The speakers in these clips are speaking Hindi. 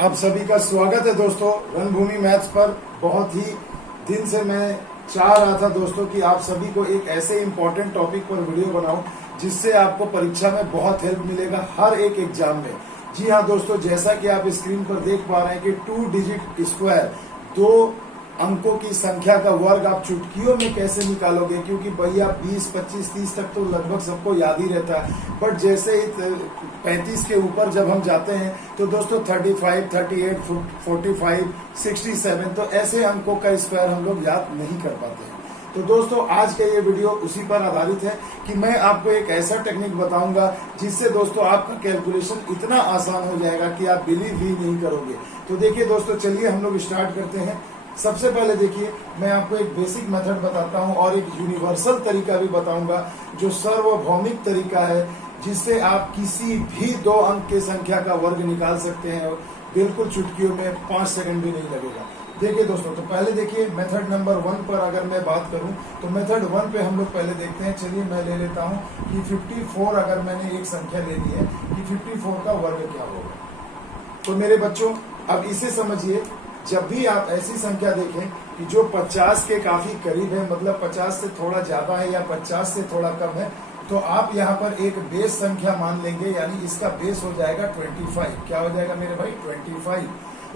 आप सभी का स्वागत है दोस्तों रणभूमि मैथ्स पर। बहुत ही दिन से मैं चाह रहा था दोस्तों कि आप सभी को एक ऐसे इम्पोर्टेंट टॉपिक पर वीडियो बनाऊं जिससे आपको परीक्षा में बहुत हेल्प मिलेगा हर एक एग्जाम में। जी हाँ दोस्तों, जैसा कि आप स्क्रीन पर देख पा रहे हैं कि 2 डिजिट स्क्वायर, 2 अंकों की संख्या का वर्ग आप चुटकियों में कैसे निकालोगे, क्योंकि भैया 20, 25, 30 तक तो लगभग सबको याद ही रहता है, बट जैसे ही 35 के ऊपर जब हम जाते हैं तो दोस्तों 35, 38, 45, 67 तो ऐसे अंकों का स्क्वायर हम लोग याद नहीं कर पाते हैं। तो दोस्तों आज का ये वीडियो उसी पर आधारित है कि मैं आपको एक ऐसा टेक्निक बताऊंगा जिससे दोस्तों आपका कैलकुलेशन इतना आसान हो जाएगा कि आप बिलीव ही नहीं करोगे। तो देखिए दोस्तों, चलिए हम लोग स्टार्ट करते हैं। सबसे पहले देखिए, मैं आपको एक बेसिक मेथड बताता हूं और एक यूनिवर्सल तरीका भी बताऊंगा जो सार्वभौमिक तरीका है, जिससे आप किसी भी 2 अंक की संख्या का वर्ग निकाल सकते हैं बिल्कुल चुटकियों में, 5 सेकंड भी नहीं लगेगा। देखिए दोस्तों, तो पहले देखिए मेथड नंबर 1 पर अगर मैं बात करूं तो मेथड 1 पे हम लोग पहले देखते हैं। चलिए मैं ले लेता हूं कि 54 अगर मैंने एक संख्या ले ली है कि 54 का वर्ग क्या होगा। तो मेरे बच्चों अब इसे समझिए, जब भी आप ऐसी संख्या देखें कि जो 50 के काफी करीब है, मतलब 50 से थोड़ा ज्यादा है या 50 से थोड़ा कम है, तो आप यहाँ पर एक बेस संख्या मान लेंगे, यानी इसका बेस हो जाएगा 25। क्या हो जाएगा मेरे भाई? 25।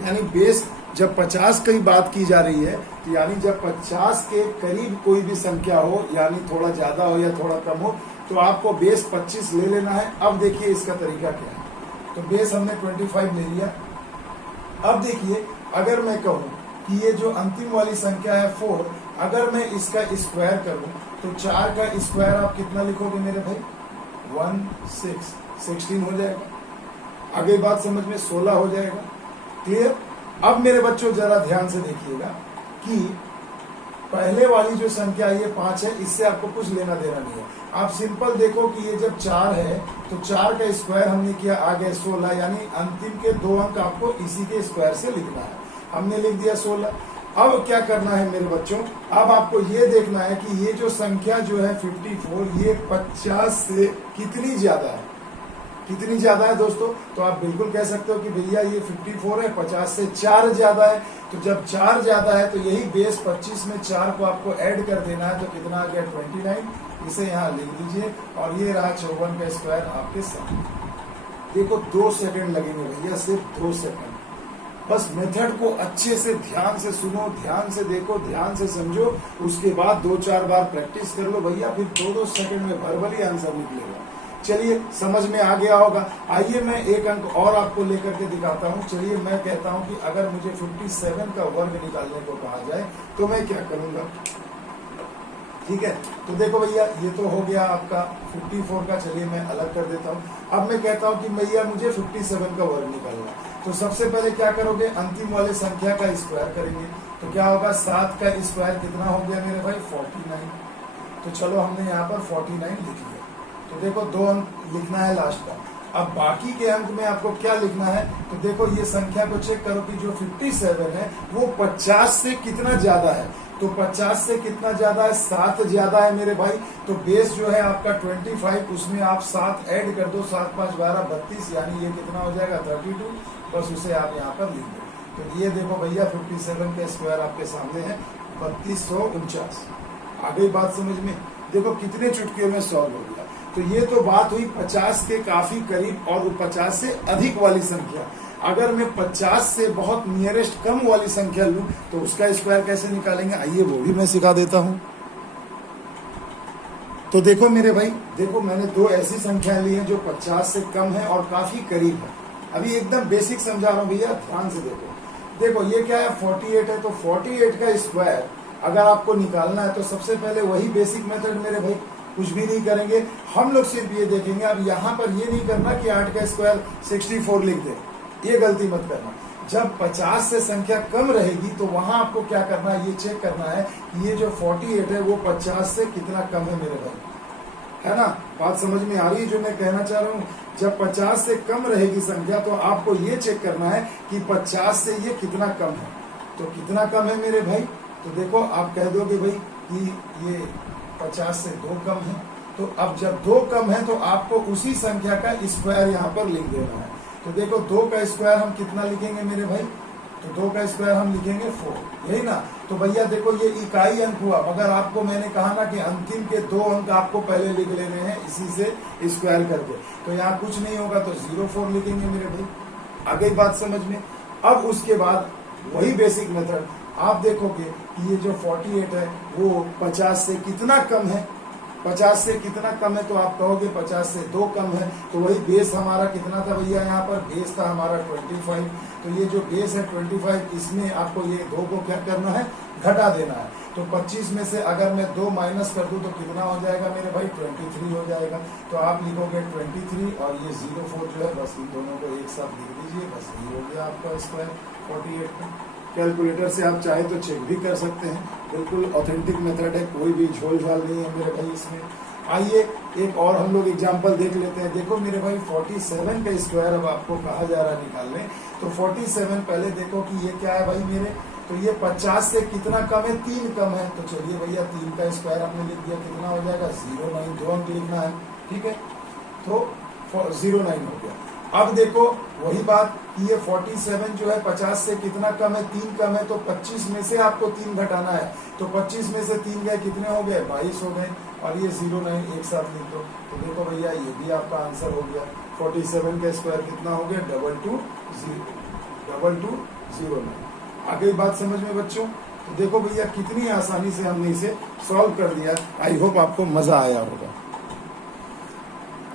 यानी बेस जब 50 की बात की जा रही है, तो यानी जब 50 के करीब कोई भी संख्या हो, यानी थोड़ा ज्यादा हो या थोड़ा कम हो, तो आपको बेस 25 ले लेना है। अब देखिए इसका तरीका क्या है। तो बेस हमने 25 ले लिया। अब देखिए, अगर मैं कहूं कि ये जो अंतिम वाली संख्या है 4, अगर मैं इसका स्क्वायर करूं तो 4 का स्क्वायर आप कितना लिखोगे मेरे भाई? 16 हो जाएगा। आगे बात समझ में, 16 हो जाएगा। क्लियर? अब मेरे बच्चों जरा ध्यान से देखिएगा कि पहले वाली जो संख्या ये 5 है, इससे आपको कुछ लेना देना नहीं है। आप सिंपल देखो कि ये जब 4 है तो 4 का स्क्वायर हमने किया, आ गया 16, यानी अंतिम के 2 अंक आपको इसी के स्क्वायर से लिखना है। हमने लिख दिया 16। अब क्या करना है मेरे बच्चों? अब आपको ये देखना है कि ये जो संख्या जो है 54, ये 50 से कितनी ज्यादा है। कितनी ज्यादा है दोस्तों? तो आप बिल्कुल कह सकते हो कि भैया ये 54 है, 50 से 4 ज्यादा है। तो जब 4 ज्यादा है तो यही बेस 25 में 4 को आपको ऐड कर देना है। तो कितना आ गया? 29। इसे यहाँ लिख लीजिए और ये रहा 54 का स्क्वायर आपके सामने। देखो 2 सेकंड लगेंगे भैया, सिर्फ 2 सेकंड। बस मेथड को अच्छे से ध्यान से सुनो, ध्यान से देखो, ध्यान से समझो, उसके बाद 2-4 बार प्रैक्टिस कर लो भैया, फिर 2-2 सेकंड में भरभली आंसर निकलेगा। चलिए समझ में आ गया होगा। आइए मैं एक अंक और आपको लेकर के दिखाता हूं। चलिए मैं कहता हूं कि अगर मुझे 57 का वर्ग निकालने को कहा जाए तो मैं क्या करूंगा। ठीक है, तो देखो भैया, ये तो हो गया आपका 54 का। चलिए मैं अलग कर देता हूं। अब मैं कहता हूं कि भैया मुझे 57 का वर्ग निकालना है। तो सबसे पहले क्या करोगे? अंतिम वाले संख्या का स्क्वायर करेंगे। तो क्या होगा? 7 का स्क्वायर कितना हो गया मेरे भाई? 49। तो चलो हमने यहाँ पर 49 लिख लिया। तो देखो 2 अंक लिखना है लास्ट का। अब बाकी के अंक में आपको क्या लिखना है? तो देखो ये संख्या को चेक करो कि जो 57 है वो 50 से कितना ज्यादा है। तो 50 से कितना ज्यादा है? 7 ज्यादा है मेरे भाई। तो बेस जो है आपका 25, उसमें आप 7 ऐड कर दो, 7 5 12 32, यानी ये कितना हो जाएगा? 32। बस उसे आप यहाँ पर लिख दो। तो ये देखो भैया 57 का स्क्वायर आपके सामने है 3249। आ गई बात समझ में? देखो कितने चुटकियों में सॉल्व हो गया। तो ये तो बात हुई 50 के काफी करीब और 50 से अधिक वाली संख्या। अगर मैं 50 से बहुत नियरेस्ट कम वाली संख्या लूं तो उसका स्क्वायर कैसे निकालेंगे, आइए वो भी मैं सिखा देता हूं। तो देखो मेरे भाई, देखो मैंने 2 ऐसी संख्या ली है जो 50 से कम है और काफी करीब है। अभी एकदम बेसिक समझा रहा हूं भैया, ध्यान से देखो। देखो ये क्या है? 48 है। तो 48 का स्क्वायर अगर आपको निकालना है तो सबसे पहले वही बेसिक मेथड मेरे भाई, कुछ भी नहीं करेंगे हम लोग, सिर्फ ये देखेंगे। अब यहाँ पर ये नहीं करना कि 8 का स्क्वायर 64 लिख दे, ये गलती मत करना। जब 50 से संख्या कम रहेगी तो वहां आपको क्या करना है? ये चेक करना है कि ये जो 48 है वो 50 से कितना कम है मेरे भाई, है ना? बात समझ में आ रही है जो मैं कहना चाह रहा हूँ? जब 50 से कम रहेगी संख्या तो आपको ये चेक करना है कि 50 से ये कितना कम है। तो कितना कम है मेरे भाई? तो देखो आप कह दोगे भाई कि ये 50 से 2 कम है। तो अब जब 2 कम है तो आपको उसी संख्या का स्क्वायर यहाँ पर लिख देना है। तो देखो 2 का स्क्वायर हम कितना लिखेंगे मेरे भाई, तो 2 का स्क्वायर हम लिखेंगे 4, यही ना। तो भैया देखो ये इकाई अंक हुआ, मगर आपको मैंने कहा ना कि अंतिम के 2 अंक आपको पहले लिख लेने हैं इसी से स्क्वायर करके, तो यहाँ कुछ नहीं होगा तो 0,4 लिखेंगे मेरे भाई। आ गई बात समझ में। अब उसके बाद वही बेसिक मेथड आप देखोगे कि ये जो 48 है वो 50 से कितना कम है, 50 से कितना कम है, तो आप कहोगे 50 से 2 कम है। तो वही बेस हमारा कितना था भैया, यहाँ पर बेस था हमारा 25। तो ये जो बेस है 25, इसमें आपको ये 2 को क्या करना है, घटा देना है। तो 25 में से अगर मैं 2 माइनस कर दूं तो कितना हो जाएगा मेरे भाई, 23 हो जाएगा। तो आप लिखोगे 23 और ये 0,4 जो है बस इन दोनों को एक साथ लिख दीजिए, बस ये हो गया आपका स्क्वायर 48 का। कैलकुलेटर से आप चाहे तो चेक भी कर सकते हैं, बिल्कुल ऑथेंटिक मेथड है, कोई भी झोल झाल नहीं है मेरे भाई इसमें। आइए एक और हम लोग एग्जांपल देख लेते हैं। देखो मेरे भाई 47 का स्क्वायर अब आपको कहा जा रहा है निकालने। तो 47 पहले देखो कि ये क्या है भाई मेरे, तो ये 50 से कितना कम है, 3 कम है। तो चलिए भैया 3 का स्क्वायर आपने लिख दिया, कितना हो जाएगा 09, 2 अंक लिखना है, ठीक है। तो 09 हो गया। अब देखो वही बात कि ये 47 जो है 50 से कितना कम है, 3 कम है। तो 25 में से आपको 3 घटाना है। तो 25 में से 3 गए, कितने हो गए, 22 हो गए। और ये 09 एक साथ लिख दो। तो देखो भैया ये भी आपका आंसर हो गया। 47 का स्क्वायर कितना हो गया, 2209। आ गई बात समझ में बच्चों। तो देखो भैया कितनी आसानी से हमने इसे सॉल्व कर दिया। आई होप आपको मजा आया होगा।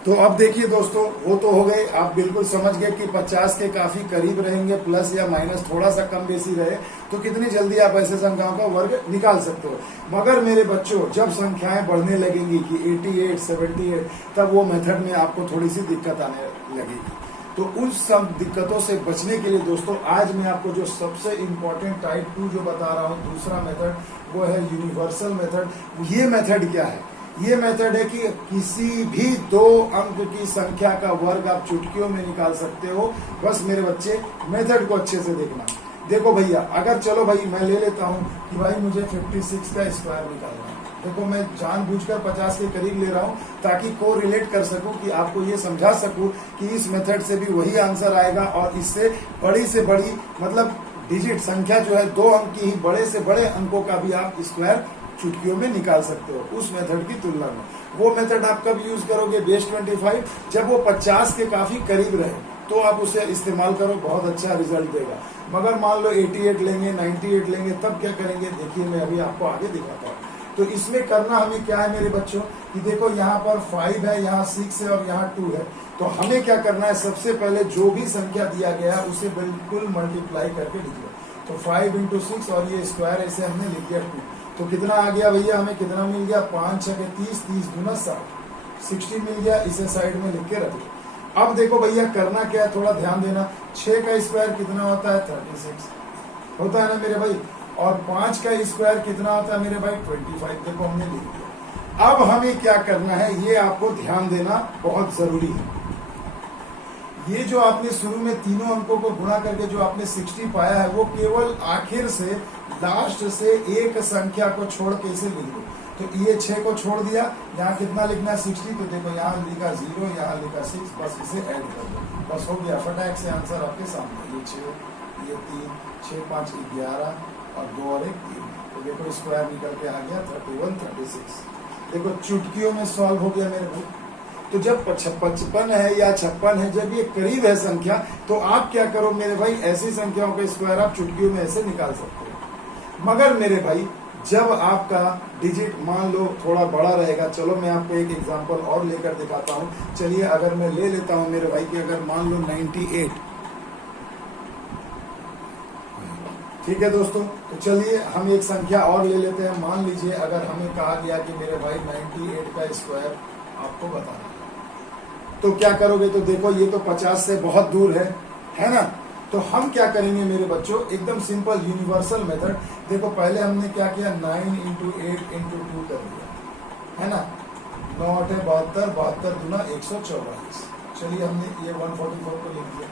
तो अब देखिए दोस्तों, वो तो हो गए, आप बिल्कुल समझ गए कि 50 के काफी करीब रहेंगे, प्लस या माइनस थोड़ा सा कम बेसी रहे तो कितनी जल्दी आप ऐसे संख्याओं का वर्ग निकाल सकते हो। मगर मेरे बच्चों जब संख्याएं बढ़ने लगेंगी कि 88, 78, तब वो मेथड में आपको थोड़ी सी दिक्कत आने लगेगी। तो उन सब दिक्कतों से बचने के लिए दोस्तों आज मैं आपको जो सबसे इम्पोर्टेंट टाइप 2 जो बता रहा हूँ, दूसरा मेथड, वो है यूनिवर्सल मेथड। ये मेथड क्या है, ये मेथड है कि किसी भी 2 अंक की संख्या का वर्ग आप चुटकियों में निकाल सकते हो। बस मेरे बच्चे मेथड को अच्छे से देखना। देखो भैया अगर चलो भाई मैं ले लेता हूं कि भाई मुझे 56 का स्क्वायर निकालना है। देखो मैं जानबूझकर 50 के करीब ले रहा हूं ताकि को रिलेट कर सकूं, कि आपको ये समझा सकूं कि इस मेथड से भी वही आंसर आएगा और इससे बड़ी से बड़ी मतलब डिजिट संख्या जो है 2 अंक की ही बड़े से बड़े अंकों का भी आप स्क्वायर चुटकियों में निकाल सकते हो उस मेथड की तुलना में। वो मेथड आप कब यूज करोगे, बेस 25, जब वो 50 के काफी करीब रहे तो आप उसे इस्तेमाल करो, बहुत अच्छा रिजल्ट देगा। मगर मान लो 88 लेंगे, 98 लेंगे, तब क्या करेंगे, देखिए मैं अभी आपको आगे दिखाता हूँ। तो इसमें करना हमें क्या है मेरे बच्चों कि देखो यहाँ पर 5 है, यहाँ 6 है और यहाँ 2 है। तो हमें क्या करना है, सबसे पहले जो भी संख्या दिया गया है उसे बिल्कुल मल्टीप्लाई करके लिख लो। तो 5 × 6 और ये स्क्वायर ऐसे हमने लिख दिया 2। तो कितना आ गया भैया, हमें कितना मिल गया, 5 × 6 = 30, 30 × 60, 60 मिल गया। इसे साइड में लिख के रख लो। अब देखो भैया करना क्या है, थोड़ा ध्यान देना। 6 का स्क्वायर कितना होता है, 36 होता है ना मेरे भाई। और 5 का स्क्वायर कितना होता है मेरे भाई, 25। देखो हमने लिख दिया। अब हमें क्या करना है, ये आपको ध्यान देना बहुत जरूरी है। ये जो आपने शुरू में तीनों अंकों को गुणा करके जो आपने 60 पाया है, वो केवल आखिर से लास्ट से एक संख्या को छोड़ के इसे लिख दो। तो ये 6 को छोड़ दिया, यहाँ कितना लिखना है, 60। तो देखो यहाँ लिखा 0, यहाँ लिखा 6, बस इसे ऐड कर दो, बस हो गया फटाक से आंसर आपके सामने। ये 6, ये 3, 6 × 5 = 11 और 2 और 1 3। तो देखो स्क्वायर निकल के आ गया 31, 36। देखो चुटकियों में सॉल्व हो गया मेरे भाई। तो जब 55 है या 56 है, जब ये करीब है संख्या, तो आप क्या करो मेरे भाई, ऐसी संख्याओं का स्क्वायर आप चुटकियों में ऐसे निकाल सकते हो। मगर मेरे भाई जब आपका डिजिट मान लो थोड़ा बड़ा रहेगा, चलो मैं आपको एक एग्जांपल और लेकर दिखाता हूं। चलिए अगर मैं ले लेता हूं मेरे भाई कि अगर मान लो 98, ठीक है दोस्तों। तो चलिए हम एक संख्या और ले लेते हैं। मान लीजिए अगर हमें कहा गया कि मेरे भाई 98 का स्क्वायर आपको बताना, तो क्या करोगे, तो देखो ये तो 50 से बहुत दूर है ना। तो हम क्या करेंगे मेरे बच्चों, एकदम सिंपल यूनिवर्सल मेथड। देखो पहले हमने क्या किया, 9 × 8 × 2 कर दिया, है ना। 9 × 8 = 72, 72 दूना 144। चलिए हमने ये 144 को लिख दिया।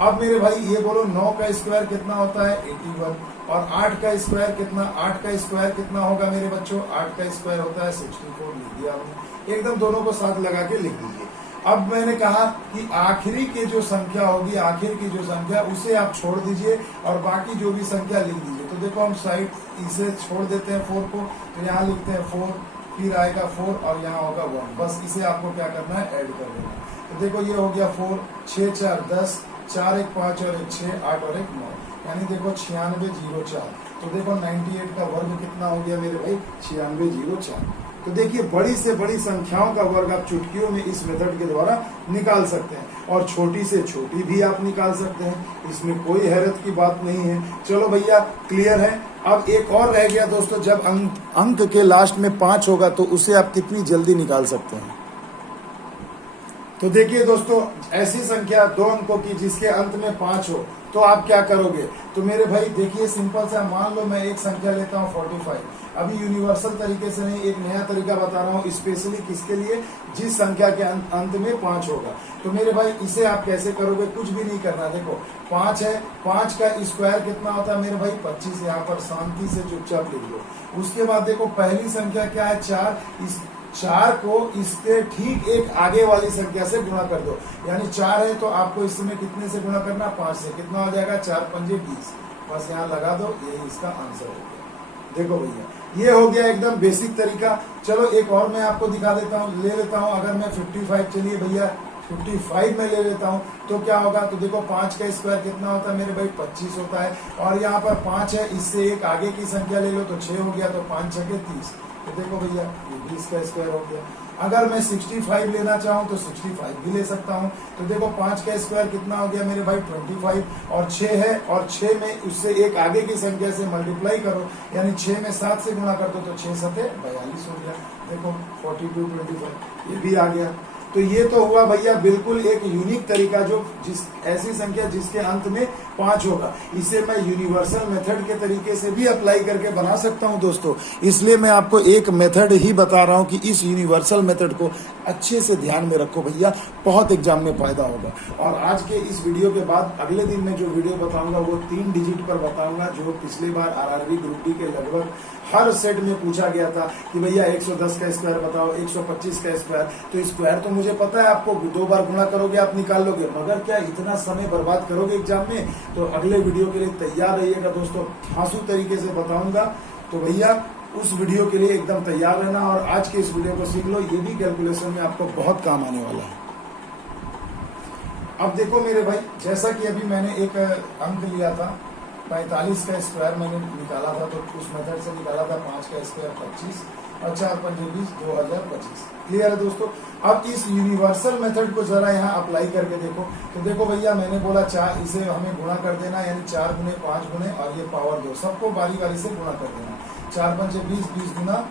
अब मेरे भाई ये बोलो 9 का स्क्वायर कितना होता है, 81। और 8 का स्क्वायर कितना, 8 का स्क्वायर कितना होगा मेरे बच्चों, 8 का स्क्वायर होता है 64। लिख दिया हमने, एकदम दोनों को साथ लगा के लिख दीजिए। अब मैंने कहा कि आखिरी की जो संख्या होगी, आखिर की जो संख्या उसे आप छोड़ दीजिए और बाकी जो भी संख्या लिख दीजिए। तो देखो हम साइड इसे छोड़ देते हैं 4 को, तो यहाँ लिखते हैं 4, फिर आएगा 4 और यहाँ होगा 1। बस इसे आपको क्या करना है, ऐड कर देना। तो देखो ये हो गया 4, 6 4 10, 4 1 5 और 1 6, 8 और 1 9, यानी देखो 9604। तो देखो 98 का वर्ग कितना हो गया मेरे भाई, 9604। तो देखिए बड़ी से बड़ी संख्याओं का वर्ग आप चुटकियों में इस मेथड के द्वारा निकाल सकते हैं, और छोटी से छोटी भी आप निकाल सकते हैं। इसमें कोई हैरत की बात नहीं है। चलो भैया क्लियर है। अब एक और रह गया दोस्तों, जब अंक के लास्ट में 5 होगा तो उसे आप कितनी जल्दी निकाल सकते हैं। तो देखिए दोस्तों, ऐसी संख्या 2 अंकों की जिसके अंत में 5 हो तो आप क्या करोगे। तो मेरे भाई देखिए सिंपल सा, मान लो मैं एक संख्या लेता हूँ 45। अभी यूनिवर्सल तरीके से नहीं, एक नया तरीका बता रहा हूँ स्पेशली किसके लिए, जिस संख्या के अंत में 5 होगा। तो मेरे भाई इसे आप कैसे करोगे, कुछ भी नहीं करना। देखो 5 है, 5 का स्क्वायर कितना होता है मेरे भाई 25। यहाँ पर शांति से चुपचाप लिख लो। उसके बाद देखो पहली संख्या क्या है 4, इस 4 को इसके ठीक एक आगे वाली संख्या से गुणा कर दो, यानी 4 है तो आपको इसमें कितने से गुणा करना, 5 से। कितना हो जाएगा, 4 5 20। बस यहाँ लगा दो, यही इसका आंसर हो गया। देखो भैया ये हो गया एकदम बेसिक तरीका। चलो एक और मैं आपको दिखा देता हूँ, ले लेता हूँ। अगर मैं 55, चलिए भैया 55 में ले लेता हूँ तो क्या होगा। तो देखो 5 का स्क्वायर कितना होता है मेरे भाई 25 होता है, और यहाँ पर 5 है, इससे एक आगे की संख्या ले लो तो 6 हो गया, तो 5 6 30। तो देखो भैया ये 20 का स्क्वायर हो गया। अगर मैं 65 लेना चाहूँ तो 65 भी ले सकता हूँ। तो देखो 5 का स्क्वायर कितना हो गया मेरे भाई 25, और 6 है, और 6 में उससे एक आगे की संख्या से मल्टीप्लाई करो, यानी 6 में 7 से गुणा कर दो तो 6 7 42 हो गया। देखो 42 25 ये भी आ गया। तो ये तो हुआ भैया बिल्कुल एक यूनिक तरीका, जो ऐसी संख्या जिसके अंत में 5 होगा। इसे मैं यूनिवर्सल मेथड के तरीके से भी अप्लाई करके बना सकता हूं दोस्तों। इसलिए मैं आपको एक मेथड ही बता रहा हूं कि इस यूनिवर्सल मेथड को अच्छे से ध्यान में रखो भैया, बहुत एग्जाम में फायदा होगा। और आज के इस वीडियो के बाद अगले दिन मैं जो वीडियो बताऊंगा वो 3 डिजिट पर बताऊंगा, जो पिछली बार आरआरबी ग्रुप डी के लगभग हर सेट में पूछा गया था कि भैया 110 का स्क्वायर बताओ, 125 का स्क्वायर। तो स्क्वायर तो मुझे पता है, आपको 2 बार गुणा करोगे आप निकाल लोगे, मगर क्या इतना समय बर्बाद करोगे एग्जाम में। तो अगले वीडियो के लिए तैयार रहिएगा दोस्तों, धांसू तरीके से बताऊंगा। तो भैया उस वीडियो के लिए एकदम तैयार रहना, और आज के इस वीडियो को सीख लो, ये भी कैलकुलेशन में आपको बहुत काम आने वाला है। अब देखो मेरे भाई, जैसा कि अभी मैंने एक अंक लिया था 45 का स्क्वायर मैंने निकाला था, तो उस मेथड से निकाला था 5 का स्क्वायर 25 और 4 5 20 2025। क्लियर है दोस्तों। अब इस यूनिवर्सल मेथड को जरा यहाँ अप्लाई करके देखो। तो देखो भैया मैंने बोला 4, इसे हमें गुणा कर देना, यानी 4 गुने 5 गुने और ये पावर 2, सबको बारी बारी से गुणा कर देना। 4 5 20, 20 गुना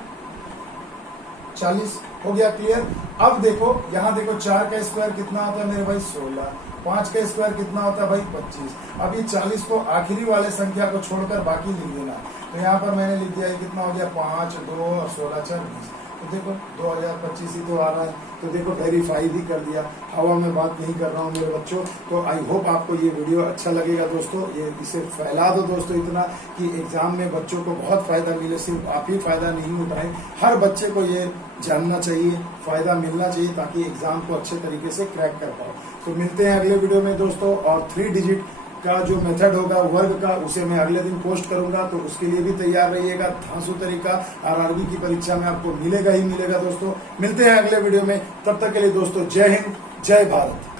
40 हो गया। क्लियर। अब देखो यहाँ देखो 4 का स्क्वायर कितना होता है मेरे भाई 16, 5 का स्क्वायर कितना होता है भाई 25। अब ये 40 को आखिरी वाले संख्या को छोड़कर बाकी लिख देना। तो यहाँ पर मैंने लिख दिया, कितना हो गया 5 2 और 16 4 20। तो देखो 2025 ही तो आ रहा है, तो देखो वेरीफाई भी कर दिया। हवा में बात नहीं कर रहा हूँ मेरे बच्चों। तो आई होप आपको ये वीडियो अच्छा लगेगा दोस्तों। ये इसे फैला दो दोस्तों इतना कि एग्जाम में बच्चों को बहुत फायदा मिले। सिर्फ आप ही फायदा नहीं उठाएं, हर बच्चे को ये जानना चाहिए, फायदा मिलना चाहिए, ताकि एग्जाम को अच्छे तरीके से क्रैक कर पाओ। तो मिलते हैं अगले वीडियो में दोस्तों, और 3 डिजिट का जो मेथड होगा वर्ग का, उसे मैं अगले दिन पोस्ट करूंगा। तो उसके लिए भी तैयार रहिएगा। धांसू तरीका आरआरबी की परीक्षा में आपको मिलेगा ही मिलेगा दोस्तों। मिलते हैं अगले वीडियो में, तब तक के लिए दोस्तों जय हिंद जय भारत।